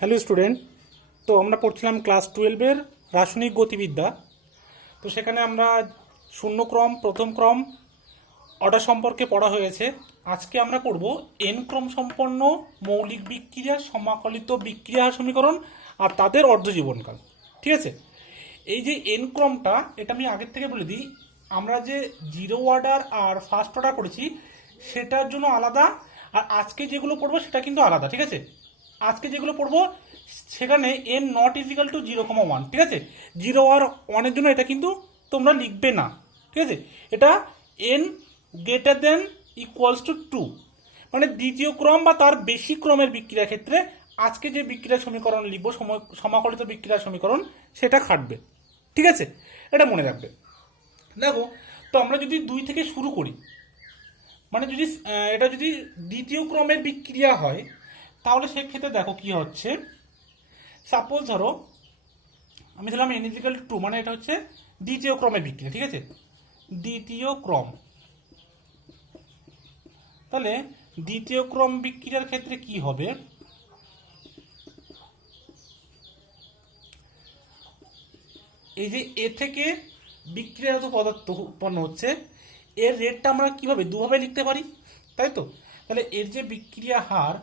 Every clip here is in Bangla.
Hello student. তো আমরা পড়ছিলাম ক্লাস 12-এর রাসায়নিক গতিবিদ্যা। তো সেখানে আমরা শূন্যক্রম, প্রথম ক্রম, অর্ডার সম্পর্কে পড়া হয়েছে। আজকে আমরা পড়ব এন ক্রম সম্পন্ন মৌলিক বিক্রিয়ার সমাকলিত বিক্রিয়া সমীকরণ আর তাদের অর্ধজীবনকাল। ঠিক আছে, এই যে এন ক্রমটা, এটা আমি আগের থেকে বলে দিই, আমরা যে জিরো অর্ডার আর ফার্স্ট অর্ডার করেছি সেটার জন্য আলাদা, আর আজকে যেগুলো পড়বো সেটা কিন্তু আলাদা। ঠিক আছে, আজকে যেগুলো পড়বো সেখানে এন নট ইজিক্যাল টু 0,1। ঠিক আছে, 0 আর 1-এর জন্য এটা কিন্তু তোমরা লিখবে না। ঠিক আছে, এটা N greater than equals to 2, মানে দ্বিতীয় ক্রম বা তার বেশি ক্রমের বিক্রিয়ার ক্ষেত্রে আজকে যে বিক্রিয়ার সমীকরণ লিখবো, সমাকলিত বিক্রিয়ার সমীকরণ, সেটা খাটবে। ঠিক আছে, এটা মনে রাখবে। দেখো, তো আমরা যদি 2 থেকে শুরু করি, মানে যদি এটা যদি দ্বিতীয় ক্রমের বিক্রিয়া হয় তাহলে সেক্ষেত্রে দেখো কি হচ্ছে। সাপোজ ধরো আমি ধরলাম n ইজিক্যাল টু 2, মানে এটা হচ্ছে দ্বিতীয় ক্রমের বিক্রিয়া। ঠিক আছে, দ্বিতীয় ক্রম। তাহলে দ্বিতীয় ক্রম বিক্রিয়ার ক্ষেত্রে কি হবে, এই যে এ থেকে বিক্রিয়াজাত পদার্থ উৎপন্ন হচ্ছে, এর রেটটা আমরা কিভাবে দুভাবে লিখতে পারি, তাই তো? তাহলে এর যে বিক্রিয়া হার,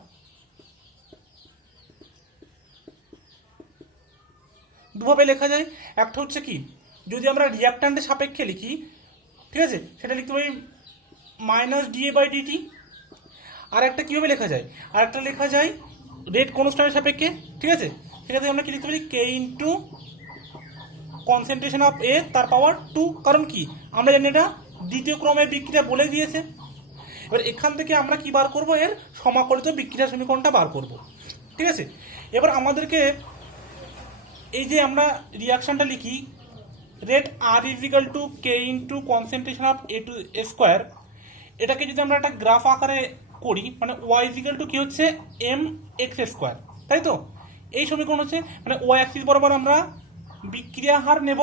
দুভাবে লেখা যায়। একটা হচ্ছে কি, যদি আমরা রিয়াক্ট্যান্টের সাপেক্ষে লিখি, ঠিক আছে, সেটা লিখতে পারি মাইনাস ডিএ বাই ডিটি। আর একটা কীভাবে লেখা যায়, আর একটা লেখা যায় রেট কনস্ট্যান্টের সাপেক্ষে। ঠিক আছে, সেক্ষেত্রে আমরা কি লিখতে পারি কে ইন্টু কনসেন্ট্রেশন অফ এ তার পাওয়ার 2। কারণ কি, আমরা জানি এটা দ্বিতীয় ক্রমের বিক্রিয়া বলে দিয়েছে। এবার এখান থেকে আমরা কি বার করব, এর সমাকলিত বিক্রিয়া সমীকরণটা বার করব। ঠিক আছে, এবার আমাদেরকে এই যে আমরা রিয়াকশনটা লিখি রেট আর is equal to K into concentration of A to square, এটাকে যদি আমরা একটা গ্রাফ আকারে করি, মানে ওয়াই ইজিক্যাল টু কি হচ্ছে এম এক্স স্কোয়ার, তাই তো? এই সমীকরণ হচ্ছে, মানে ওয়াই অ্যাক্সিস বরাবর আমরা বিক্রিয়া হার নেব,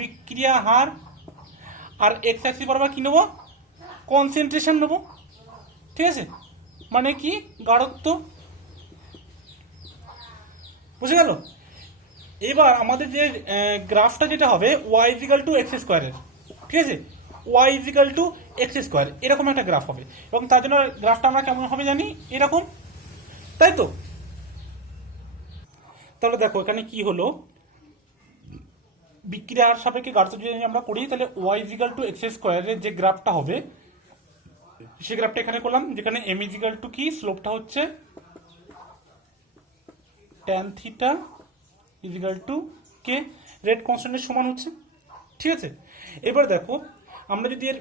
বিক্রিয়া হার, আর এক্স অ্যাক্সিস বরাবর কি নেব, কনসেন্ট্রেশন নেব। ঠিক আছে, মানে কি গাঢ়ত্ব। বুঝে গেল? এবার আমাদের যে গ্রাফটা যেটা হবে ওয়াই ইজিক্যাল টু এক্স স্কোয়ারের, ঠিক আছে, Y is equal to X square, এরকম একটা গ্রাফ হবে। এবং তার জন্য গ্রাফটা আমরা কেমন হবে জানি, এরকম, তাই তো? তাহলে দেখো এখানে কি হলো, বিক্রিয়ার সাপেক্ষে গাঢ়ত্ব যদি আমরা করি, তাহলে ওয়াই ইজিক্যাল টু এক্স স্কোয়ারের যে গ্রাফটা হবে সেই গ্রাফটা এখানে করলাম, যেখানে এম ইজিক্যাল টু কি, স্লোপটা হচ্ছে tan theta is equal to K, rate কনস্ট্যান্টের সমান হচ্ছে। ঠিক আছে, এবার দেখো আমরা যদি এর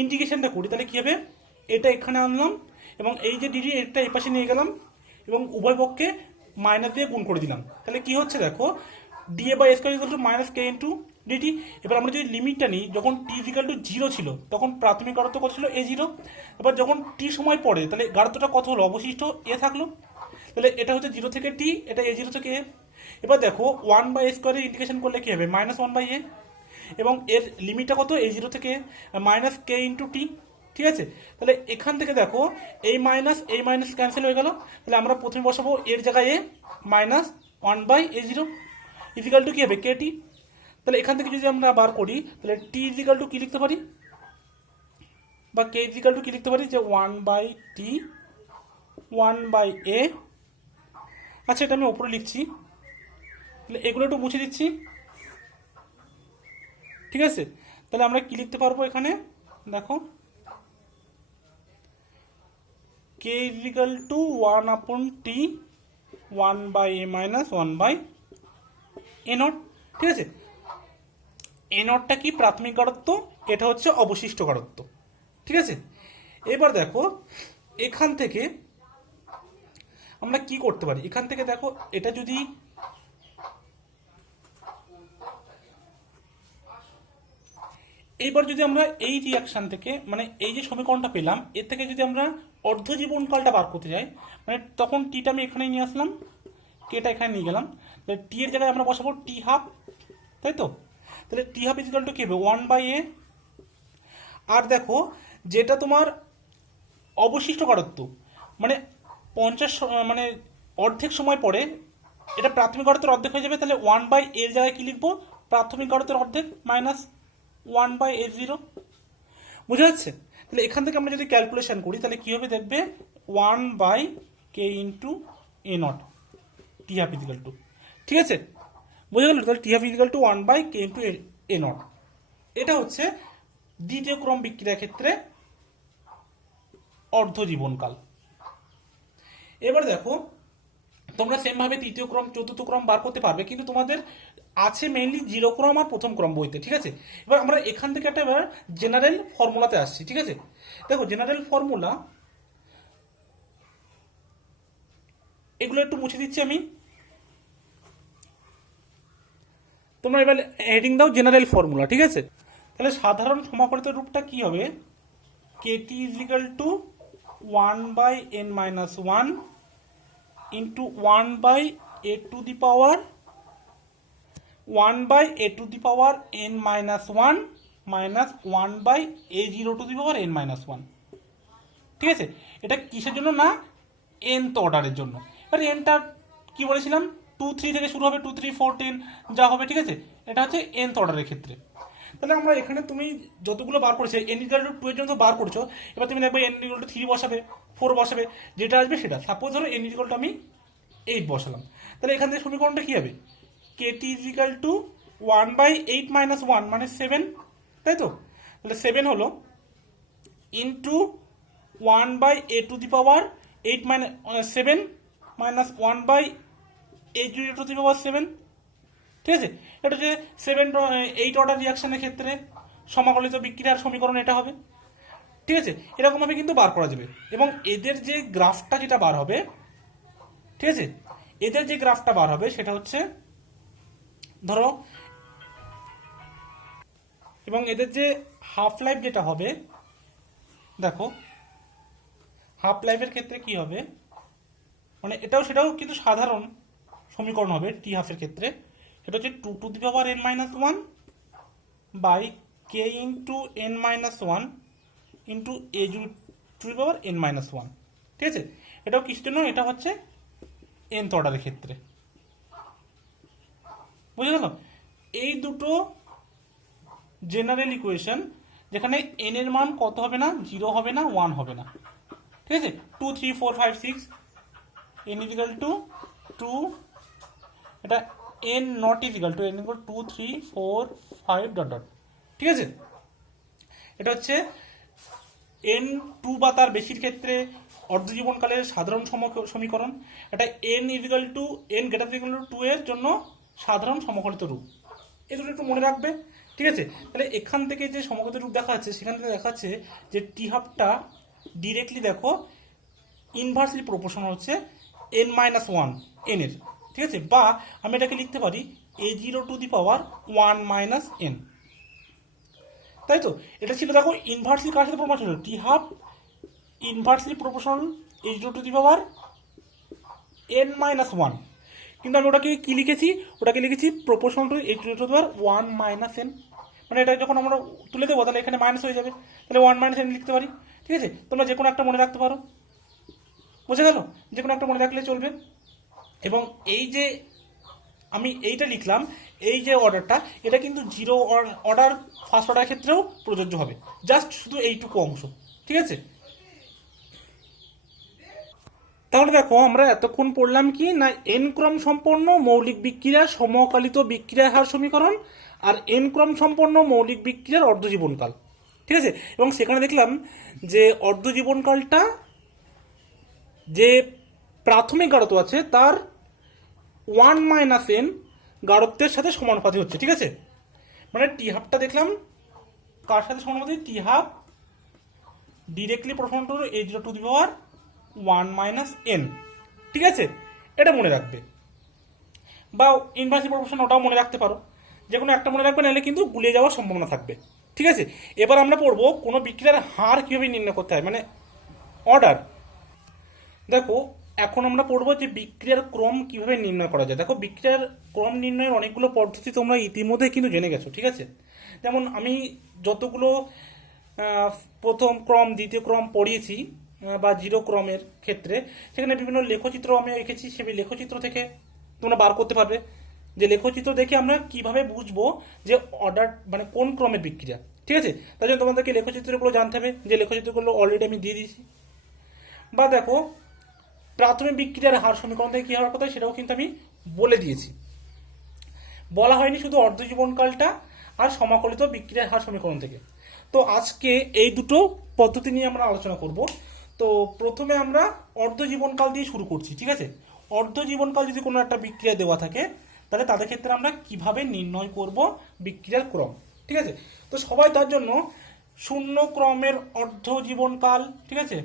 ইন্টিগ্রেশনটা করি তাহলে কি হবে, এটা এখানে আনলাম এবং এই যে ডিডি এটা এই পাশে নিয়ে গেলাম এবং উভয় পক্ষে মাইনাস দিয়ে গুণ করে দিলাম। তাহলে কি হচ্ছে দেখো, DA by square equal to minus K into DT. এবার আমরা যদি লিমিটটা নিই, যখন টি ইজিক্যাল টু 0 ছিল তখন প্রাথমিক গাঢ়ত্ব কত ছিল, এ 0। এবার যখন টি সময় পড়ে তাহলে গাঢ়ত্বটা কত হলো, অবশিষ্ট এ থাকলো। তাহলে এটা হচ্ছে 0 থেকে টি, এটা এ 0 থেকে এ। এবার দেখো 1/স্কোয়ারের ইন্টিগ্রেশন করলে কি হবে, -1/a, এবং এর লিমিটটা কত, এ 0 থেকে মাইনাস কে ইন্টু টি। ঠিক আছে, তাহলে এখান থেকে দেখো এই মাইনাস ক্যান্সেল হয়ে গেল। তাহলে আমরা প্রথমে বসাবো এর জায়গায় এ, -1/a0 ইজিক্যাল টু কি হবে, কে টি। তাহলে এখান থেকে যদি আমরা বার করি তাহলে টি ইজিক্যাল টু কি লিখতে পারি, বা কে ইজিক্যাল টু কি লিখতে পারি, যে 1/t 1/a। আচ্ছা, এটা আমি ওপরে লিখছি, তাহলে এগুলো একটু মুছে দিচ্ছি। ঠিক আছে, তাহলে আমরা কি লিখতে পারবো এখানে, দেখো কে is equal to 1/t 1/a minus 1/a naught. ঠিক আছে, এ নটটা কি, প্রাথমিক গাঢ়ত্ব, এটা হচ্ছে অবশিষ্ট গাঢ়ত্ব। ঠিক আছে, এবার দেখো এখান থেকে আমরা কি করতে পারি, এখান থেকে দেখো এটা যদি এইবার যদি আমরা এই রিয়াকশান থেকে, মানে এই যে সমীকরণটা পেলাম এর থেকে যদি আমরা অর্ধজীবনকালটা বার করতে যাই, মানে তখন টিটা আমি এখানে নিয়ে আসলাম, কেটা এখানে নিয়ে গেলাম, টি এর জায়গায় আমরা বসাবো টি হাফ, তাই তো? তাহলে টি হাফ ইজিক্যাল টু কি হবে, 1/a। আর দেখো যেটা তোমার অবশিষ্ট গাঢ়ত্ব, মানে মানে অর্ধেক সময় পরে এটা প্রাথমিক গাঢ়তার অর্ধেক হয়ে যাবে, তাহলে 1/, এর জায়গায় কি লিখবো, প্রাথমিক গাঢ়তার অর্ধেক মাইনাস 1/a0। বুঝা যাচ্ছে? তাহলে এখান থেকে আমরা যদি ক্যালকুলেশন করি তাহলে কি হবে দেখবে 1/k into a naught T half is equal to, ঠিক আছে? বুঝে গেল? তাহলে T half is equal to 1/k into a naught. এটা হচ্ছে দ্বিতীয় ক্রম বিক্রিয়ার ক্ষেত্রে অর্ধ জীবনকাল। এবার দেখো তোমরা সেম ভাবে তৃতীয় ক্রম চতুর্থ ক্রম বার করতে পারবে, কিন্তু তোমাদের আছে মেইনলি 0 ক্রম আর প্রথম ক্রম বইতে, ঠিক আছে? এবার আমরা এখান থেকে একটা এবার জেনারেল ফর্মুলাতে আসছি, ঠিক আছে? দেখো জেনারেল ফর্মুলা এগুলো একটু মুছে দিচ্ছি আমি, তোমরা এবার হেডিং দাও জেনারেল ফর্মুলা, ঠিক আছে? তাহলে সাধারণ সমাকলিত রূপটা কি হবে, kt is equal to 1/n-1 into 1/a to the power 1/n-1 minus 1/a0 to the power n-1, ঠিক আছে? এটা কিসের জন্য না, nth অর্ডারের জন্য। এবার nটা কি বলেছিলাম 2, 3 থেকে শুরু হবে, 2, 3, 4, 10 যা হবে, ঠিক আছে? এটা হচ্ছে nth অর্ডারের ক্ষেত্রে। তাহলে আমরা এখানে তুমি যতগুলো বার করেছো n ইকুয়াল টু 2 এর জন্য তো বার করছো, এবার তুমি দেখবে n ইকুয়াল টু 3 বসাবে, 4 বসাবে, যেটা আসবে সেটা। সাপোজ ধরো n ইকুয়াল টু আমি 8 বসালাম, তাহলে এখান থেকে সমীকরণটা কি হবে, kt ইকুয়াল টু 1/8-1 মানে 7, তাই তো? তাহলে 7 হলো into 1/a to the power 7 minus 1/a0 to the power 7, ঠিক আছে? এটা হচ্ছে 7-8 অর্ডার রিয়াকশনের ক্ষেত্রে সমাকলিত বিক্রিয়ার সমীকরণ এটা হবে, ঠিক আছে? এরকমভাবে কিন্তু বার করা যাবে। এবং এদের যে গ্রাফটা যেটা বার হবে, ঠিক আছে, এদের যে গ্রাফটা বার হবে সেটা হচ্ছে ধরো, এবং এদের যে হাফ লাইফ যেটা হবে, দেখো হাফ লাইফের ক্ষেত্রে কি হবে, মানে সেটাও কিন্তু সাধারণ সমীকরণ হবে টি হাফের ক্ষেত্রে। সেটা হচ্ছে 2 to the power n-1 by k into n-1 into a0 to the power n-1, ঠিক আছে? এটাও কিসের জন্য, এটা হচ্ছে nth অর্ডারের ক্ষেত্রে। বুঝে গেল? এই দুটো জেনারেল ইকুয়েশন, যেখানে n এর মান কত হবে না, 0 হবে না, 1 হবে না, ঠিক আছে? 2, 3, 4, 5, 6 n ইকুয়াল টু 2, এটা n not equal to n equal 2, 3, 4, 5 dot dot, ঠিক আছে? এটা হচ্ছে n2 বা তার বেশির ক্ষেত্রে অর্ধজীবনকালের সাধারণ সমীকরণ। এটা n equal to n greater than equal to 2 এর জন্য সাধারণ সমকলিত রূপ। এগুলো একটু মনে রাখবে, ঠিক আছে? তাহলে এখান থেকে যে সমকলিত রূপ দেখা যাচ্ছে, সেখান থেকে দেখা যাচ্ছে যে টি হাফটা ডিরেক্টলি দেখো ইনভার্সলি প্রপোর্শনাল হচ্ছে n-1 n এর, ঠিক আছে? বা আমি এটাকে লিখতে পারি a0 to the power 1 minus n, তাই তো? এটা ছিল দেখো ইনভার্সলি কার সাথে proportional, T half inversely proportional a0 to the power n-1, কিন্তু আমি ওটাকে কি লিখেছি, ওটাকে লিখেছি proportional to a0 to the power 1 minus n। মানে এটা যখন আমরা তুলে দেবো তাহলে এখানে মাইনাস হয়ে যাবে, তাহলে 1 মাইনাস n লিখতে পারি, ঠিক আছে? তোমরা যে কোনো একটা মনে রাখতে পারো, বুঝে গেল? যে কোনো একটা মনে রাখলে চলবে। এবং এই যে আমি এইটা লিখলাম, এই যে অর্ডারটা, এটা কিন্তু 0 অর্ডার ফার্স্ট অর্ডারের ক্ষেত্রেও প্রযোজ্য হবে, জাস্ট শুধু এইটুকু অংশ, ঠিক আছে? তাহলে দেখো আমরা এতক্ষণ পড়লাম কি না, এন ক্রম সম্পন্ন মৌলিক বিক্রিয়ার সমকালিত বিক্রিয়ার হার সমীকরণ আর এন ক্রম সম্পন্ন মৌলিক বিক্রিয়ার অর্ধজীবনকাল, ঠিক আছে? এবং সেখানে দেখলাম যে অর্ধজীবনকালটা যে প্রাথমিক গাঢ়ত্ব আছে তার 1 মাইনাস n গাঢ়ত্বের সাথে সমানুপাতি হচ্ছে, ঠিক আছে? মানে টি হাফটা দেখলাম কার সাথে সমানুপাতি, T half directly proportional to a0 to the power 1 minus n, ঠিক আছে? এটা মনে রাখবে, বা ইনভার্সলি প্রপোর্শনাল ওটাও মনে রাখতে পারো, যে কোনো একটা মনে রাখবে, নাহলে কিন্তু গুলিয়ে যাওয়ার সম্ভাবনা থাকবে, ঠিক আছে? এবার আমরা পড়বো কোনো বিক্রিয়ার হার কীভাবে নির্ণয় করতে হয়, মানে অর্ডার। দেখো এখন আমরা পড়বো যে বিক্রিয়ার ক্রম কিভাবে নির্ণয় করা যায়। দেখো বিক্রিয়ার ক্রম নির্ণয়ের অনেকগুলো পদ্ধতি তোমরা ইতিমধ্যে কিন্তু জেনে গেছো, ঠিক আছে? যেমন আমি যতগুলো প্রথম ক্রম দ্বিতীয় ক্রম পড়িয়েছি, বা জিরো ক্রমের ক্ষেত্রে সেখানে বিভিন্ন লেখচিত্র আমি এঁকেছি, সেই লেখচিত্র থেকে তোমরা বার করতে পারবে যে লেখচিত্র দেখে আমরা কিভাবে বুঝবো যে অর্ডার মানে কোন ক্রমের বিক্রিয়া। ঠিক আছে, তাই জন্য তোমাদেরকে লেখচিত্রগুলো জানতে হবে, যে লেখচিত্রগুলো অলরেডি আমি দিয়ে দিয়েছি। বা দেখো প্রাথমিক বিক্রিয়ার হার সমীকরণ থেকে কী হওয়ার কথা সেটাও কিন্তু আমি বলে দিয়েছি, বলা হয়নি শুধু অর্ধজীবনকালটা আর সমাকলিত বিক্রিয়ার হার সমীকরণ থেকে। তো আজকে এই দুটো পদ্ধতি নিয়ে আমরা আলোচনা করব। তো প্রথমে আমরা অর্ধজীবনকাল দিয়ে শুরু করছি। ঠিক আছে, অর্ধজীবনকাল যদি কোনো একটা বিক্রিয়া দেওয়া থাকে তাহলে তাদের ক্ষেত্রে আমরা কিভাবে নির্ণয় করব বিক্রিয়ার ক্রম। ঠিক আছে, তো সবাই তার জন্য শূন্য ক্রমের অর্ধজীবনকাল, ঠিক আছে,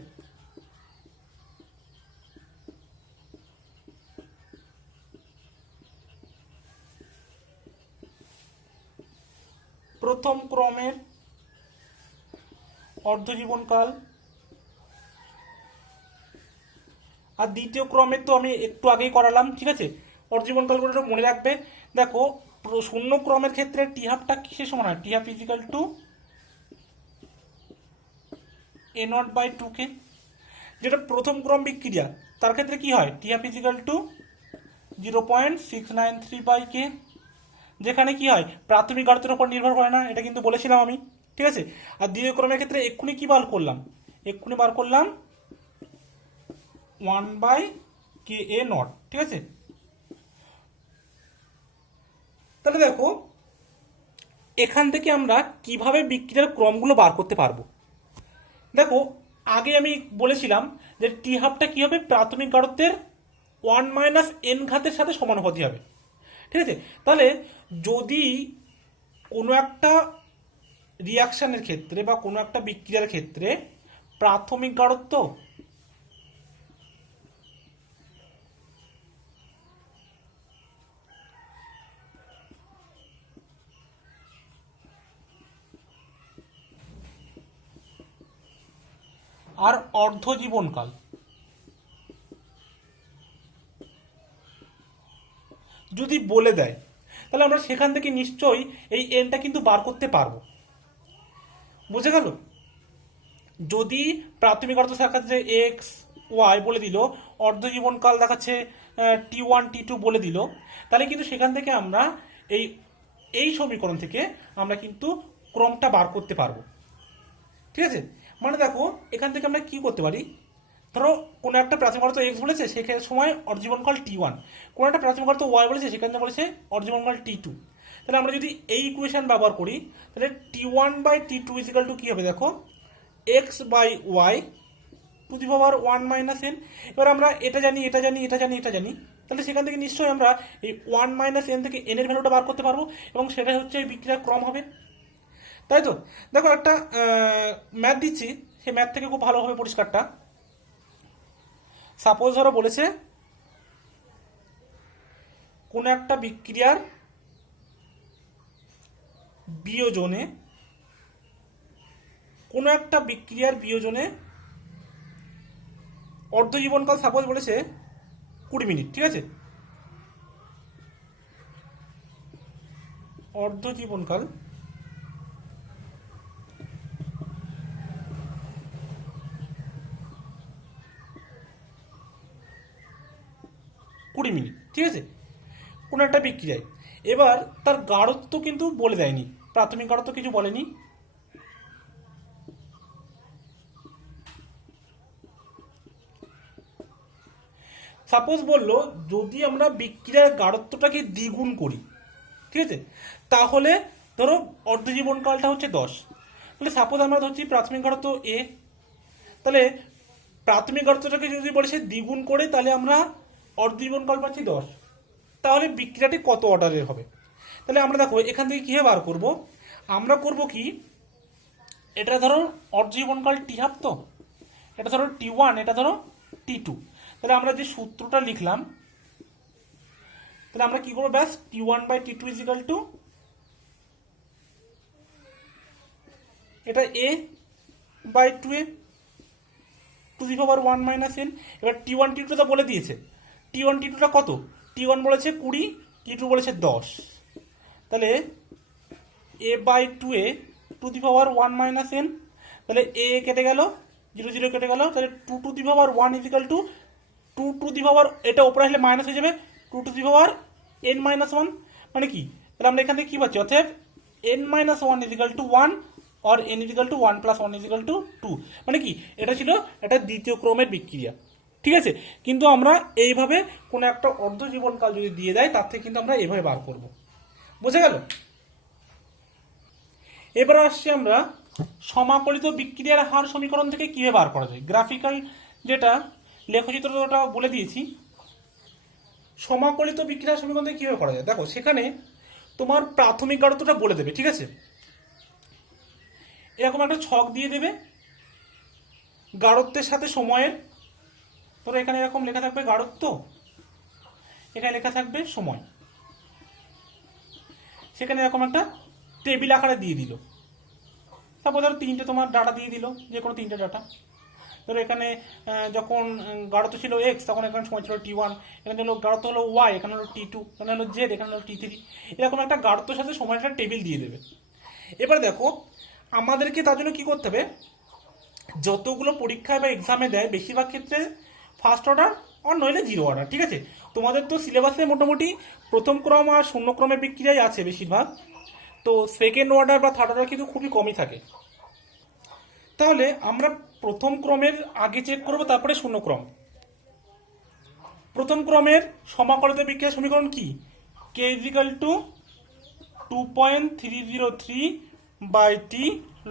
প্রথম ক্রমের অর্ধজীবনকাল আর দ্বিতীয় ক্রমের তো আমি একটু আগেই করালাম। ঠিক আছে, অর্ধজীবনকালগুলো মনে রাখবে। দেখো শূন্য ক্রমের ক্ষেত্রে টি হাফটা কিসের সমান হয়? T half is equal to A naught by two K. যেটা প্রথম ক্রম বিক্রিয়া তার ক্ষেত্রে কি হয়? T half is equal to 0.693 by K. যেখানে কি হয় প্রাথমিক গাঢ়তার উপর নির্ভর করে না, এটা কিন্তু বলেছিলাম আমি। ঠিক আছে, আর দ্বিতীয় ক্রমের ক্ষেত্রে এক্ষুনি কি বার করলাম? এক্ষুনি বার করলাম 1/Ka0। ঠিক আছে, তাহলে দেখো এখান থেকে আমরা কিভাবে বিক্রিয়ার ক্রমগুলো বার করতে পারবো। দেখো আগে আমি বলেছিলাম যে টি হাফটা কি হবে? প্রাথমিক গাঢ়তের 1 - n সাথে সমানুপাতি হবে। ঠিক আছে, তাহলে যদি কোনো একটা রিয়াকশানের ক্ষেত্রে বা কোনো একটা বিক্রিয়ার ক্ষেত্রে প্রাথমিক গাঢ়ত্ব আর অর্ধজীবনকাল যদি বলে দেয় তাহলে আমরা সেখান থেকে নিশ্চয়ই এই এনটা কিন্তু বার করতে পারবো। বুঝে গেল? যদি প্রাথমিক গাঢ়তা দেখাচ্ছে এক্স ওয়াই বলে দিল, অর্ধজীবনকাল দেখাচ্ছে T1 T2 বলে দিল, তাহলে কিন্তু সেখান থেকে আমরা এই এই সমীকরণ থেকে আমরা কিন্তু ক্রমটা বার করতে পারবো। ঠিক আছে, মানে দেখো এখান থেকে আমরা কি করতে পারি। ধরো কোনো একটা প্রাথমিক গাঢ়তা এক্স বলেছে, সেখানে সময় অর্ধজীবনকাল T1। কোনো একটা প্রাথমিক গাঢ়তা ওয়াই বলেছে, সেখানে বলেছে অর্ধজীবনকাল T2। তাহলে আমরা যদি এই ইকুয়েশন ব্যবহার করি তাহলে T1/T2 ইজিক্যাল টু কি হবে? দেখো x/y two the power 1 - n। এবার আমরা এটা জানি, এটা জানি, এটা জানি, এটা জানি, তাহলে সেখান থেকে নিশ্চয়ই আমরা এই 1 - n থেকে n এর ভ্যালুটা বার করতে পারবো এবং সেটা হচ্ছে এই বিক্রিয়ার ক্রম হবে। তাই তো? দেখো একটা ম্যাথ দিচ্ছি, সেই ম্যাথ থেকে খুব ভালো হবে পরিষ্কারটা। সাপোজ ধরো বলেছে কোনো একটা বিক্রিয়ার বিয়োজনে অর্ধজীবনকাল সাপোজ বলেছে 20 মিনিট। ঠিক আছে, অর্ধজীবনকাল 20 মিনিট। ঠিক আছে, কোনো একটা বিক্রিয়ায় এবার তার গাঢ়ত্ব কিন্তু বলে দেয়নি, প্রাথমিক গাঢ়ত্ব কিছু বলেনি। সাপোজ বললো যদি আমরা বিক্রিয়ার গাঢ়ত্বটাকে দ্বিগুণ করি, ঠিক আছে, তাহলে ধরো অর্ধজীবনকালটা হচ্ছে 10। তাহলে সাপোজ আমরা ধরছি প্রাথমিক গাঢ়ত্ব এ, তাহলে প্রাথমিক গাঢ়ত্বটাকে যদি বলেছে দ্বিগুণ করে তাহলে আমরা অর্ধজীবনকাল পাচ্ছি 10। তাহলে বিক্রিয়াটি কত অর্ডারের হবে? তাহলে আমরা দেখো এখান থেকে কীভাবে বার করব। আমরা করব কি, এটা ধরো অর্ধজীবনকাল টি হাফ, তো এটা ধরো T1, এটা ধরো T2। তাহলে আমরা যে সূত্রটা লিখলাম, তাহলে আমরা কি করবো? ব্যাস T1/T2 ইজিক্যাল টু এটা A/2A two the power 1 - n। এবার T1 T2 তো বলে দিয়েছে, T1 T2টা কত? T1 বলেছে 20, T2 বলেছে 10। তাহলে A/2A two the power 1 - n। তাহলে A কেটে গেল, জিরো জিরো কেটে গেল, তাহলে 2^1 ইজিক্যাল টু 2^, এটা ওপরে আসলে মাইনাস হয়ে যাবে 2^n-1, মানে কি, তাহলে আমরা এখান থেকে কি পাচ্ছি, অর্থাৎ n-1 is equal to 1 or n is equal to 1 + 1 is equal to 2, মানে কি, এটা ছিল এটা দ্বিতীয় ক্রমের বিক্রিয়া। ঠিক আছে, কিন্তু আমরা এইভাবে কোনো একটা অর্ধ জীবনকাল যদি দিয়ে দেয় তার থেকে কিন্তু আমরা এইভাবে বার করব, বুঝে গেল। এবার আসছি আমরা সমাকলিত বিক্রিয়ার হার সমীকরণ থেকে কিভাবে বার করা যায়। গ্রাফিক্যাল যেটা লেখচিত্রটা বলে দিয়েছি, সমাকলিত বিক্রিয়ার সমীকরণ থেকে কিভাবে করা যায়। দেখো সেখানে তোমার প্রাথমিক গাঢ়ত্বটা বলে দেবে, ঠিক আছে, এরকম একটা ছক দিয়ে দেবে গাঢ়ত্বের সাথে সময়ের, ধরো এখানে এরকম লেখা থাকবে গাঢ়ত্ব, এখানে লেখা থাকবে সময়, সেখানে এরকম একটা টেবিল আকারে দিয়ে দিল। তারপর ধরো তিনটে তোমার ডাটা দিয়ে দিল, যে কোনো তিনটে ডাটা। ধরো এখানে যখন গাঢ়ত্ব ছিল এক্স, তখন এখানে সময় ছিল t1, এখানে হলো গাঢ়ত্ব হলো ওয়াই, এখানে হলো t2, এখানে হলো জেড, এখানে হলো t3, এরকম একটা গাঢ়ত্বের সাথে সময়টা টেবিল দিয়ে দেবে। এবার দেখো আমাদেরকে তার জন্য কী করতে হবে, যতগুলো পরীক্ষায় বা এক্সামে দেয় বেশিরভাগ ক্ষেত্রে ফার্স্ট অর্ডার আর নইলে জিরো অর্ডার। ঠিক আছে, তোমাদের তো সিলেবাসে মোটামুটি প্রথম ক্রম আর শূন্য ক্রমের বিক্রিয়াই আছে বেশিরভাগ, তো সেকেন্ড অর্ডার বা থার্ড অর্ডার কিন্তু খুবই কমই থাকে। তাহলে আমরা প্রথম ক্রমের আগে চেক করব, তারপরে শূন্য ক্রম। প্রথম ক্রমের সমাকলিত বিক্রিয়া সমীকরণ কি, k is equal two 2.303/t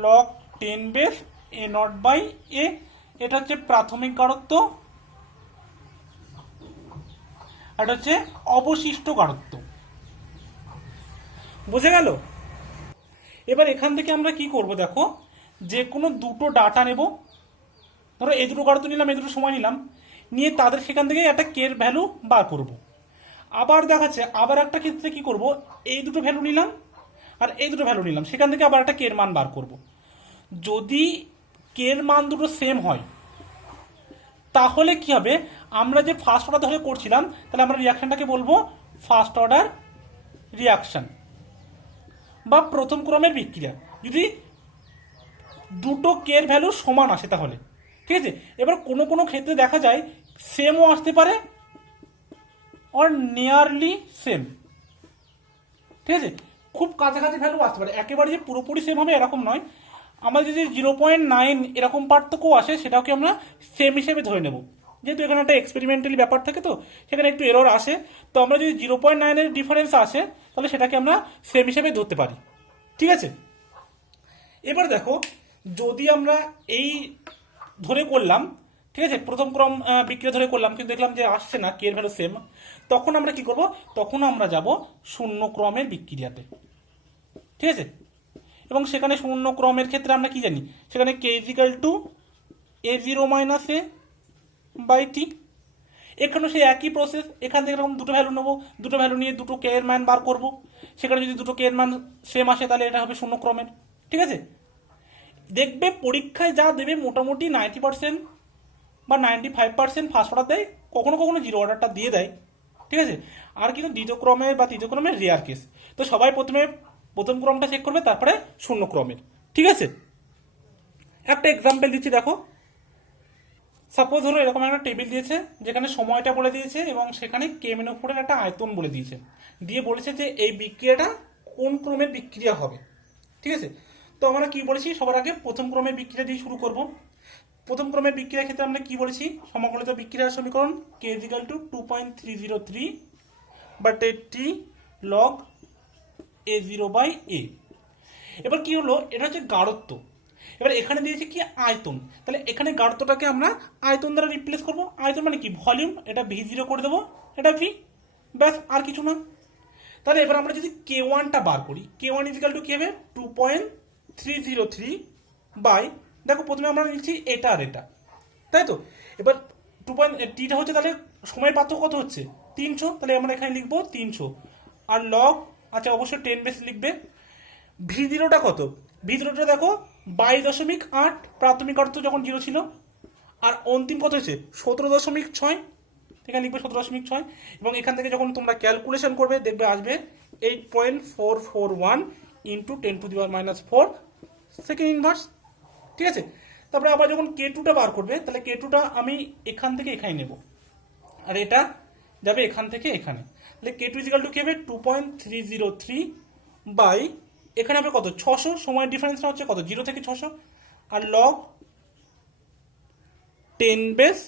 log 10^a, এটা হচ্ছে প্রাথমিক গাঢ়ত্ব, এটা হচ্ছে অবশিষ্ট গাঢ়ত্ব, বুঝে গেল। এবার এখান থেকে আমরা কি করব, দেখো যে কোনো দুটো ডাটা নেব, ধরো এই দুটো গাঢ়ত্ব নিলাম, এই দুটো সময় নিলাম, নিয়ে তাদের সেখান থেকে একটা কের ভ্যালু বার করব। আবার দেখাচ্ছে আবার একটা ক্ষেত্রে কি করব, এই দুটো ভ্যালু নিলাম আর এই দুটো ভ্যালু নিলাম, সেখান থেকে আবার একটা কের মান বার করব। যদি কের মান দুটো সেম হয় তাহলে কি হবে, আমরা যে ফার্স্ট অর্ডার ধরে করছিলাম তাহলে আমরা রিয়াকশনটাকে বলবো ফার্স্ট অর্ডার রিয়াকশন বা প্রথম ক্রমের বিক্রিয়া, যদি দুটো কের ভ্যালু সমান আসে তাহলে। ঠিক আছে, এবার কোনো কোনো ক্ষেত্রে দেখা যায় সেমও আসতে পারে অর নিয়ারলি সেম। ঠিক আছে, খুব কাছাকাছি ভ্যালু আসতে পারে, একেবারে যে পুরোপুরি সেম হবে এরকম নয়। আমাদের যদি 0.9 এরকম পার্থক্য আসে সেটাকে আমরা সেম হিসেবে ধরে নেব, যেহেতু এখানে একটা এক্সপেরিমেন্টালি ব্যাপার থাকে, তো সেখানে একটু এরর আসে, তো আমরা যদি 0.9-এর ডিফারেন্স আসে তাহলে সেটাকে আমরা সেম হিসেবে ধরতে পারি। ঠিক আছে, এবার দেখো যদি আমরা এই ধরে করলাম, ঠিক আছে, প্রথম ক্রম বিক্রিয়া ধরে করলাম কিন্তু দেখলাম যে আসছে না, কে এর ভ্যালু সেম, তখন আমরা কি করব, তখন আমরা যাব শূন্য ক্রমের বিক্রিয়াতে। ঠিক আছে, এবং সেখানে শূন্য ক্রমের ক্ষেত্রে আমরা কি জানি, সেখানে k ইজিক্যাল টু a0-a/t, এখানেও সেই একই প্রসেস, এখান থেকে এরকম দুটো ভ্যালু নেবো, দুটো ভ্যালু নিয়ে দুটো কে এর মান বার করব, সেখানে যদি দুটো কে এর মান সেম আসে তাহলে এটা হবে শূন্য ক্রমের। ঠিক আছে, দেখবে পরীক্ষায় যা দেবে মোটামুটি 90% বা 95% ফার্স্ট অর্ডার দেয়, কখনো কখনো জিরো অর্ডারটা দিয়ে দেয়। ঠিক আছে, আর কিন্তু দ্বিতীয় ক্রমের বা তৃতীয় ক্রমের রেয়ার কেস, তো সবাই প্রথমে প্রথম ক্রমটা চেক করবে, তারপরে শূন্য ক্রমের। ঠিক আছে, একটা এক্সাম্পল দিচ্ছি, দেখো সাপোজ ধরো এরকম একটা টেবিল দিয়েছে যেখানে সময়টা বলে দিয়েছে এবং সেখানে K-4-এর একটা আয়তন বলে দিয়েছে, দিয়ে বলেছে যে এই বিক্রিয়াটা কোন ক্রমের বিক্রিয়া হবে। ঠিক আছে, তো আমরা কি বলেছি, সবার আগে প্রথম ক্রমের বিক্রিয়া দিয়ে শুরু করব। প্রথম ক্রমের বিক্রিয়ার ক্ষেত্রে আমরা কি বলেছি, সমাকলিত বিক্রিয়ার সমীকরণ k is equal two 2.303/t log a0/a। এবার কি হলো, এটা হচ্ছে গাঢ়ত্ব, এবার এখানে দিয়েছে কি আয়তন, তাহলে এখানে গাঢ়ত্বটাকে আমরা আয়তন দ্বারা রিপ্লেস করব। আয়তন মানে কি, ভলিউম, এটা v0 করে দেবো, এটা v, ব্যাস, আর কিছু না। তাহলে এবার আমরা যদি k1টা বার করি, k1 ইজিক্যাল টু কি হবে, 2.303 দেখো প্রথমে আমরা লিখছি এটা আর এটা, তাই তো। এবার টিটা হচ্ছে, তাহলে সময়ের পার্থক্য কত হচ্ছে 300, তাহলে আমরা এখানে লিখবো 300, আর লগ, আচ্ছা অবশ্যই 10 বেস লিখবে। v0টা কত, v0টা দেখো 22.8, প্রাথমিক অর্থ যখন 0 ছিল, আর অন্তিম কত হয়েছে 17.6, এখানে লিখবে 17.6, এবং এখান থেকে যখন তোমরা ক্যালকুলেশন করবে দেখবে আসবে 8.441 × 10⁻⁴ সেকেন্ড ইনভার্স। ঠিক আছে, তারপরে আবার যখন কে টুটা বার করবে, তাহলে কে টুটা আমি এখান থেকে এখানে নেব, আর এটা যাবে এখান থেকে এখানে। তাহলে কে টু ইজিক্যাল টু কি হবে 2.303 বাই এখানে হবে কত 600, সময়ের ডিফারেন্সটা হচ্ছে কত 0 থেকে 600, আর লগ 10 বেস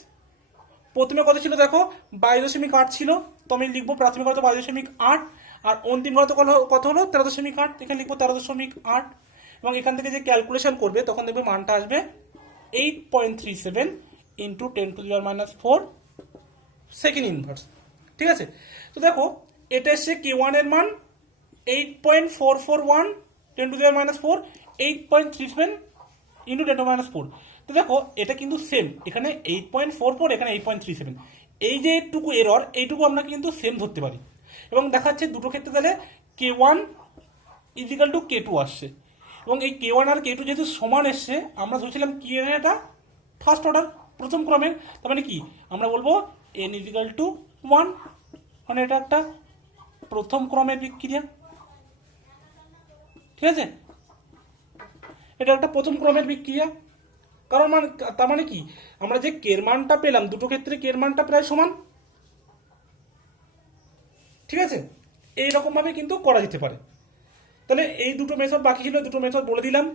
প্রথমে কত ছিল দেখো 22.8 ছিল, তো আমি লিখবো প্রাথমিক ঘনত্ব 22.8, আর অন্তিম ঘনত্ব কত হলো 13.8, এখানে লিখবো 13.8, এবং এখান থেকে যে ক্যালকুলেশন করবে তখন দেখবে মানটা আসবে 8.37 ইন্টু 10⁻⁴ সেকেন্ড ইনভার্স। ঠিক আছে, তো দেখো এটা এসছে K1 এর মান 8.441 10⁻⁴, 8.37 ইন্টু 10⁻⁴। তো দেখো এটা কিন্তু সেম, এখানে 8.44, এখানে 8.37, এই যে এইটুকু এরর এইটুকু আমরা কিন্তু সেম ধরতে পারি, এবং দেখাচ্ছে দুটো ক্ষেত্রে তাহলে K1 ইজিক্যাল টু K2 আসছে, এবং এই K1 আর K2 যেহেতু সমান এসছে আমরা ধরছিলাম কি এটা ফার্স্ট অর্ডার প্রথম ক্রমের, তার মানে কি আমরা বলবো n ইজিক্যাল টু 1, মানে এটা একটা প্রথম ক্রমের বিক্রিয়া। ঠিক আছে, এটা একটা প্রথম ক্রমের বিক্রিয়া, কারণ মানে তার মানে কি আমরা যে কের মানটা পেলাম দুটো ক্ষেত্রে কের মানটা প্রায় সমান। ঠিক আছে, এইরকম ভাবে কিন্তু করা যেতে পারে। তাহলে এই দুটো মেথড বাকি ছিল, দুটো মেথড বলে দিলাম।